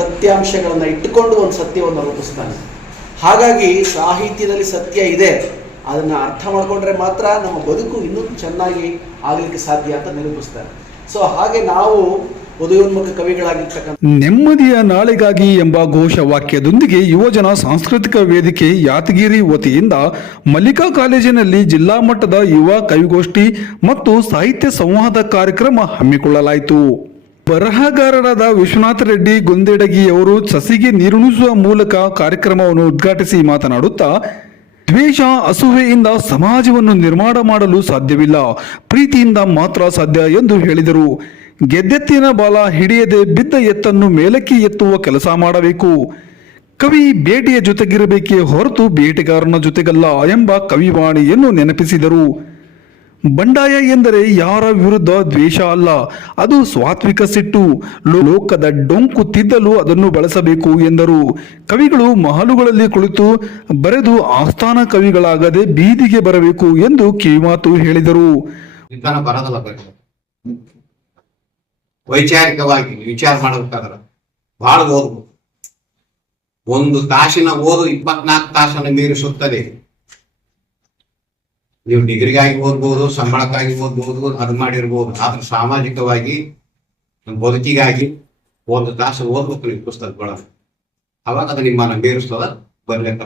ಸತ್ಯಾಂಶಗಳನ್ನು ಇಟ್ಟುಕೊಂಡು ಒಂದು ಸತ್ಯವನ್ನು ರೂಪಿಸ್ತಾನೆ. ಹಾಗಾಗಿ ಸಾಹಿತ್ಯದಲ್ಲಿ ಸತ್ಯ ಇದೆ. ಅದನ್ನು ಅರ್ಥ ಮಾಡಿಕೊಂಡ್ರೆ ಮಾತ್ರ ನಮ್ಮ ಬದುಕು ಇನ್ನೂ ಚೆನ್ನಾಗಿ ಆಗಲಿಕ್ಕೆ ಸಾಧ್ಯ ಅಂತ ನಿರೂಪಿಸ್ತಾರೆ. ಸೊ ಹಾಗೆ ನಾವು ನೆಮ್ಮದಿಯ ನಾಳೆಗಾಗಿ ಎಂಬ ಘೋಷ ವಾಕ್ಯದೊಂದಿಗೆ ಯುವಜನ ಸಾಂಸ್ಕೃತಿಕ ವೇದಿಕೆ ಯಾದಗಿರಿ ವತಿಯಿಂದ ಮಲ್ಲಿಕಾ ಕಾಲೇಜಿನಲ್ಲಿ ಜಿಲ್ಲಾ ಮಟ್ಟದ ಯುವ ಕವಿಗೋಷ್ಠಿ ಮತ್ತು ಸಾಹಿತ್ಯ ಸಂವಾದ ಕಾರ್ಯಕ್ರಮ ಹಮ್ಮಿಕೊಳ್ಳಲಾಯಿತು. ಬರಹಗಾರರಾದ ವಿಶ್ವನಾಥ ರೆಡ್ಡಿ, ಗೊಂದೇಡಗಿಯವರು ಸಸಿಗೆ ನೀರುಣಿಸುವ ಮೂಲಕ ಕಾರ್ಯಕ್ರಮವನ್ನು ಉದ್ಘಾಟಿಸಿ ಮಾತನಾಡುತ್ತಾ, ದ್ವೇಷ ಅಸೂಹೆಯಿಂದ ಸಮಾಜವನ್ನು ನಿರ್ಮಾಣ ಮಾಡಲು ಸಾಧ್ಯವಿಲ್ಲ, ಪ್ರೀತಿಯಿಂದ ಮಾತ್ರ ಸಾಧ್ಯ ಎಂದು ಹೇಳಿದರು. ಗೆದ್ದೆತ್ತಿನ ಬಾಲ ಹಿಡಿಯದೆ ಬಿದ್ದ ಎತ್ತನ್ನು ಮೇಲಕ್ಕೆ ಎತ್ತುವ ಕೆಲಸ ಮಾಡಬೇಕು. ಕವಿ ಬೇಟೆಯ ಜೊತೆಗಿರಬೇಕೇ ಹೊರತು ಬೇಟೆಗಾರನ ಜೊತೆಗಲ್ಲ ಎಂಬ ಕವಿವಾಣಿಯನ್ನು ನೆನಪಿಸಿದರು. ಬಂಡಾಯ ಎಂದರೆ ಯಾರ ವಿರುದ್ಧ ದ್ವೇಷ ಅಲ್ಲ, ಅದು ಸ್ವಾತ್ವಿಕ ಸಿಟ್ಟು. ಲೋಕದ ಡೊಂಕು ತಿದ್ದಲು ಅದನ್ನು ಬಳಸಬೇಕು ಎಂದರು. ಕವಿಗಳು ಮಹಲುಗಳಲ್ಲಿ ಕುಳಿತು ಬರೆದು ಆಸ್ಥಾನ ಕವಿಗಳಾಗದೆ ಬೀದಿಗೆ ಬರಬೇಕು ಎಂದು ಕಿವಿಮಾತು ಹೇಳಿದರು. ವೈಚಾರಿಕವಾಗಿ ವಿಚಾರ ಮಾಡಬೇಕಾದ್ರೆ ಬಹಳ ಓದ್ಬೇಕು. ಒಂದು ತಾಸಿನ ಓದು ಇಪ್ಪತ್ನಾಲ್ಕು ತಾಸನ್ನು ಮೀರಿಸುತ್ತದೆ. ನೀವು ಡಿಗ್ರಿಗಾಗಿ ಓದ್ಬೋದು, ಸಂಬಳಕ್ಕಾಗಿ ಓದ್ಬೋದು, ಅದು ಮಾಡಿರ್ಬೋದು, ಆದ್ರೆ ಸಾಮಾಜಿಕವಾಗಿ ಬದುಕಿಗಾಗಿ ಒಂದು ತಾಸು ಓದ್ಬೇಕು ನೀವು ಪುಸ್ತಕಗಳ ಅವಾಗ ಅದು ನಿಮ್ಮನ್ನ ಬೀರಿಸ್ತದ ಬರ್ಲೇಕ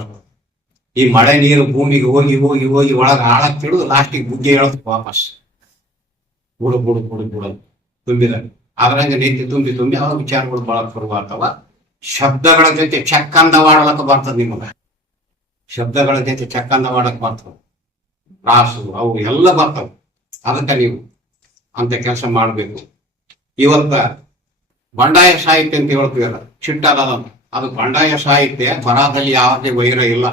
ಈ ಮಳೆ ನೀರು ಭೂಮಿಗೆ ಹೋಗಿ ಹೋಗಿ ಹೋಗಿ ಒಳಗೆ ಆಳಕ್ಕೆ ತಿಳಿದು ಲಾಸ್ಟಿಗೆ ಬುಗ್ಗೆ ಹೇಳೋದು ವಾಪಸ್. ಬುಡು ಬುಡು ಬುಡು ಬುಡು ತುಂಬಿದ ಅದ್ರಂಗ ನೀತಿ ತುಂಬಿ ತುಂಬಿ ಅವಾಗ ವಿಚಾರಗಳು ಬಹಳ ಶುರುವಾಗ್ತಾವ. ಶಬ್ದಗಳ ಜೊತೆ ಚಕ್ಕಂದವಾಡಲಕ್ಕ ಬರ್ತದ ನಿಮಗ. ಶಬ್ದಗಳ ಜೊತೆ ಚಕ್ಕಂದವಾಡಕ್ ಬರ್ತವ ರಾಸು ಅವು ಎಲ್ಲ ಬರ್ತಾವ. ಅದಕ್ಕೆ ನೀವು ಅಂತ ಕೆಲಸ ಮಾಡಬೇಕು. ಇವತ್ತ ಬಂಡಾಯ ಸಾಹಿತ್ಯ ಅಂತ ಹೇಳ್ತೀವಲ್ಲ ಚಿಟ್ಟದ ಅದು ಬಂಡಾಯ ಸಾಹಿತ್ಯ ಬರಾದಲ್ಲಿ ಯಾವುದೇ ವೈರ ಇಲ್ಲ.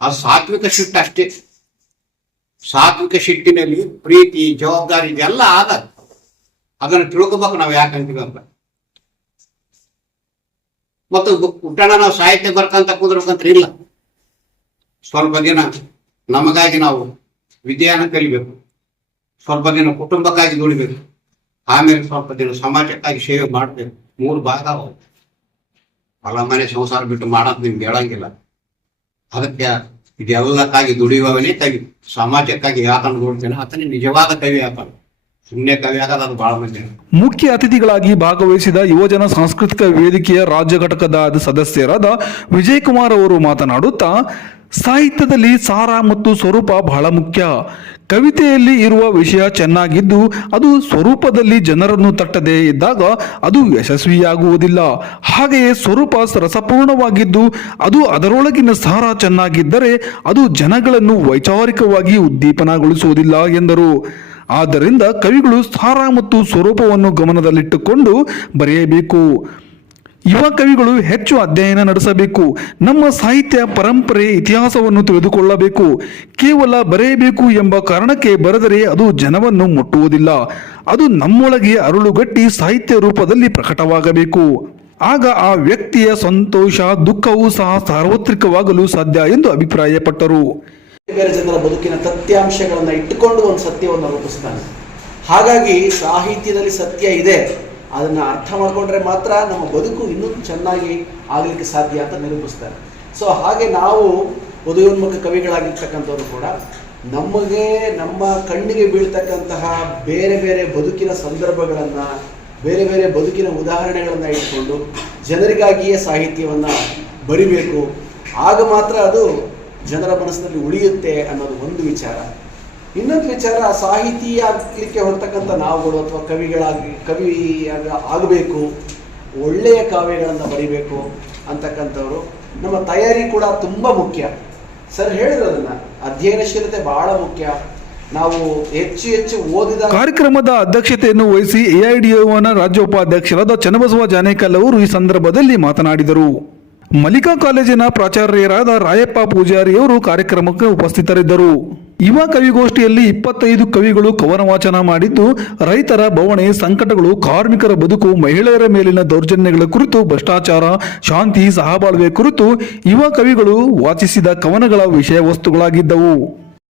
ಅದು ಸಾತ್ವಿಕ ಶಿಟ್ಟು ಅಷ್ಟೇ. ಸಾತ್ವಿಕ ಶಿಟ್ಟಿನಲ್ಲಿ ಪ್ರೀತಿ, ಜವಾಬ್ದಾರಿ ಇದೆಲ್ಲ ಆದ. ಅದನ್ನು ತಿಳ್ಕೊಬೇಕು ನಾವು ಯಾಕಂತೀವಿ ಅಂತ. ಮತ್ತು ಹುಟ್ಟಣ ನಾವು ಸಾಹಿತ್ಯ ಬರ್ಕಂತ ಅಂತ ಇಲ್ಲ. ಸ್ವಲ್ಪ ದಿನ ನಮಗಾಗಿ ನಾವು ವಿದ್ಯೆಯನ್ನು ಕಲಿಬೇಕು. ಸ್ವಲ್ಪ ದಿನ ಕುಟುಂಬಕ್ಕಾಗಿ ದುಡಿಬೇಕು. ಆಮೇಲೆ ಸ್ವಲ್ಪ ದಿನ ಸಮಾಜಕ್ಕಾಗಿ ಸೇವೆ ಮಾಡಬೇಕು. ಮೂರು ಭಾಗ ಅವು. ಹೊಲ, ಮನೆ, ಸಂಸಾರ ಬಿಟ್ಟು ಮಾಡೋದು ನಿಮ್ಗೆ ಹೇಳಂಗಿಲ್ಲ. ಅದಕ್ಕೆ ಇದೆಲ್ಲಕ್ಕಾಗಿ ದುಡಿಯುವವನೇ ಕವಿ. ಸಮಾಜಕ್ಕಾಗಿ ಯಾತನ ನೋಡ್ತೇನೆ. ಆತನೇ ನಿಜವಾದ ಕವಿ ಆತನು. ಸುಮ್ಮನೆ ಕವಿ ಆಗದ ಅದು ಬಹಳ ಮಂದಿ. ಮುಖ್ಯ ಅತಿಥಿಗಳಾಗಿ ಭಾಗವಹಿಸಿದ ಯುವಜನ ಸಾಂಸ್ಕೃತಿಕ ವೇದಿಕೆಯ ರಾಜ್ಯ ಘಟಕದ ಸದಸ್ಯರಾದ ವಿಜಯ್ ಕುಮಾರ್ ಅವರು ಮಾತನಾಡುತ್ತಾ ಸಾಹಿತ್ಯದಲ್ಲಿ ಸಾರ ಮತ್ತು ಸ್ವರೂಪ ಬಹಳ ಮುಖ್ಯ. ಕವಿತೆಯಲ್ಲಿ ಇರುವ ವಿಷಯ ಚೆನ್ನಾಗಿದ್ದು ಅದು ಸ್ವರೂಪದಲ್ಲಿ ಜನರನ್ನು ತಟ್ಟದೆ ಇದ್ದಾಗ ಅದು ಯಶಸ್ವಿಯಾಗುವುದಿಲ್ಲ. ಹಾಗೆಯೇ ಸ್ವರೂಪ ರಸಪೂರ್ಣವಾಗಿದ್ದು ಅದು ಅದರೊಳಗಿನ ಸಾರ ಚೆನ್ನಾಗಿದ್ದರೆ ಅದು ಜನಗಳನ್ನು ವೈಚಾರಿಕವಾಗಿ ಉದ್ದೀಪನಗೊಳಿಸುವುದಿಲ್ಲ ಎಂದರು. ಆದ್ದರಿಂದ ಕವಿಗಳು ಸಾರ ಮತ್ತು ಸ್ವರೂಪವನ್ನು ಗಮನದಲ್ಲಿಟ್ಟುಕೊಂಡು ಬರೆಯಬೇಕು. ಯುವ ಕವಿಗಳು ಹೆಚ್ಚು ಅಧ್ಯಯನ ನಡೆಸಬೇಕು. ನಮ್ಮ ಸಾಹಿತ್ಯ ಪರಂಪರೆ ಇತಿಹಾಸವನ್ನು ತಿಳಿದುಕೊಳ್ಳಬೇಕು. ಕೇವಲ ಬರೆಯಬೇಕು ಎಂಬ ಕಾರಣಕ್ಕೆ ಬರೆದರೆ ಅದು ಜನವನ್ನು ಮುಟ್ಟುವುದಿಲ್ಲ. ಅದು ನಮ್ಮೊಳಗೆ ಅರುಳುಗಟ್ಟಿ ಸಾಹಿತ್ಯ ರೂಪದಲ್ಲಿ ಪ್ರಕಟವಾಗಬೇಕು. ಆಗ ಆ ವ್ಯಕ್ತಿಯ ಸಂತೋಷ, ದುಃಖವೂ ಸಹ ಸಾರ್ವತ್ರಿಕವಾಗಲು ಸಾಧ್ಯ ಎಂದು ಅಭಿಪ್ರಾಯಪಟ್ಟರು. ಬೇರೆ ಜನರ ಬದುಕಿನ ತಥ್ಯಾಂಶಗಳನ್ನು ಇಟ್ಟುಕೊಂಡು ಒಂದು ಸತ್ಯವನ್ನು ರೂಪಿಸ್ತಾನೆ. ಹಾಗಾಗಿ ಸಾಹಿತ್ಯದಲ್ಲಿ ಸತ್ಯ ಇದೆ. ಅದನ್ನು ಅರ್ಥ ಮಾಡಿಕೊಂಡ್ರೆ ಮಾತ್ರ ನಮ್ಮ ಬದುಕು ಇನ್ನೂ ಚೆನ್ನಾಗಿ ಆಗಲಿಕ್ಕೆ ಸಾಧ್ಯ ಅಂತ ನಿರೂಪಿಸ್ತಾರೆ ಸೊ ಹಾಗೆ ನಾವು ಉದಯೋನ್ಮುಖ ಕವಿಗಳಾಗಿರ್ತಕ್ಕಂಥವ್ರು ಕೂಡ ನಮಗೆ ನಮ್ಮ ಕಣ್ಣಿಗೆ ಬೀಳ್ತಕ್ಕಂತಹ ಬೇರೆ ಬೇರೆ ಬದುಕಿನ ಸಂದರ್ಭಗಳನ್ನು, ಬೇರೆ ಬೇರೆ ಬದುಕಿನ ಉದಾಹರಣೆಗಳನ್ನು ಇಟ್ಕೊಂಡು ಜನರಿಗಾಗಿಯೇ ಸಾಹಿತ್ಯವನ್ನು ಬರಿಬೇಕು. ಆಗ ಮಾತ್ರ ಅದು ಜನರ ಮನಸ್ಸಿನಲ್ಲಿ ಉಳಿಯುತ್ತೆ ಅನ್ನೋದು ಒಂದು ವಿಚಾರ. ಇನ್ನೊಂದು ವಿಚಾರ, ಸಾಹಿತಿ ಆಗಲಿಕ್ಕೆ ಹೊರತಕ್ಕಂಥ ನಾವುಗಳು ಅಥವಾ ಕವಿಗಳಾಗಿ, ಕವಿ ಆಗಬೇಕು, ಒಳ್ಳೆಯ ಕಾವ್ಯಗಳನ್ನು ಬರಿಬೇಕು ಅಂತಕ್ಕಂಥವ್ರು, ನಮ್ಮ ತಯಾರಿ ಕೂಡ ತುಂಬ ಮುಖ್ಯ. ಸರ್ ಹೇಳಿದ್ರು ಅದನ್ನ, ಅಧ್ಯಯನಶೀಲತೆ ಬಹಳ ಮುಖ್ಯ. ನಾವು ಹೆಚ್ಚು ಹೆಚ್ಚು ಓದಿದ ಕಾರ್ಯಕ್ರಮದ ಅಧ್ಯಕ್ಷತೆಯನ್ನು ವಹಿಸಿ ಎಐಡಿಒನ ರಾಜ್ಯ ಉಪಾಧ್ಯಕ್ಷರಾದ ಚನ್ನಬಸವ ಜಾನೇಕಲ್ ಅವರು ಈ ಸಂದರ್ಭದಲ್ಲಿ ಮಾತನಾಡಿದರು. ಮಲ್ಲಿಕಾ ಕಾಲೇಜಿನ ಪ್ರಾಚಾರ್ಯರಾದ ರಾಯಪ್ಪ ಪೂಜಾರಿಯವರು ಕಾರ್ಯಕ್ರಮಕ್ಕೆ ಉಪಸ್ಥಿತರಿದ್ದರು. ಯುವ ಕವಿಗೋಷ್ಠಿಯಲ್ಲಿ ಇಪ್ಪತ್ತೈದು ಕವಿಗಳು ಕವನ ವಾಚನ ಮಾಡಿದ್ದು, ರೈತರ ಬವಣೆ, ಸಂಕಟಗಳು, ಕಾರ್ಮಿಕರ ಬದುಕು, ಮಹಿಳೆಯರ ಮೇಲಿನ ದೌರ್ಜನ್ಯಗಳ ಕುರಿತು ಭ್ರಷ್ಟಾಚಾರ, ಶಾಂತಿ, ಸಹಬಾಳ್ವೆ ಕುರಿತು ಯುವ ಕವಿಗಳು ವಾಚಿಸಿದ ಕವನಗಳ ವಿಷಯ ವಸ್ತುಗಳಾಗಿದ್ದವು